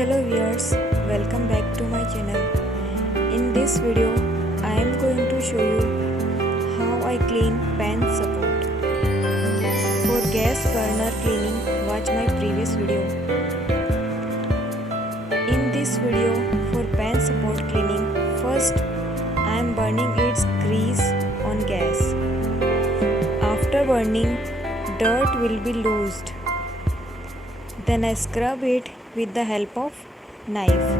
Hello viewers, welcome back to my channel. In this video, I am going to show you how I clean pan support. For gas burner cleaning, watch my previous video. In this video, for pan support cleaning, first I am burning its grease on gas. After burning, dirt will be loosed. Then I scrub it with the help of knife.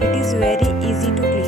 It is very easy to clean.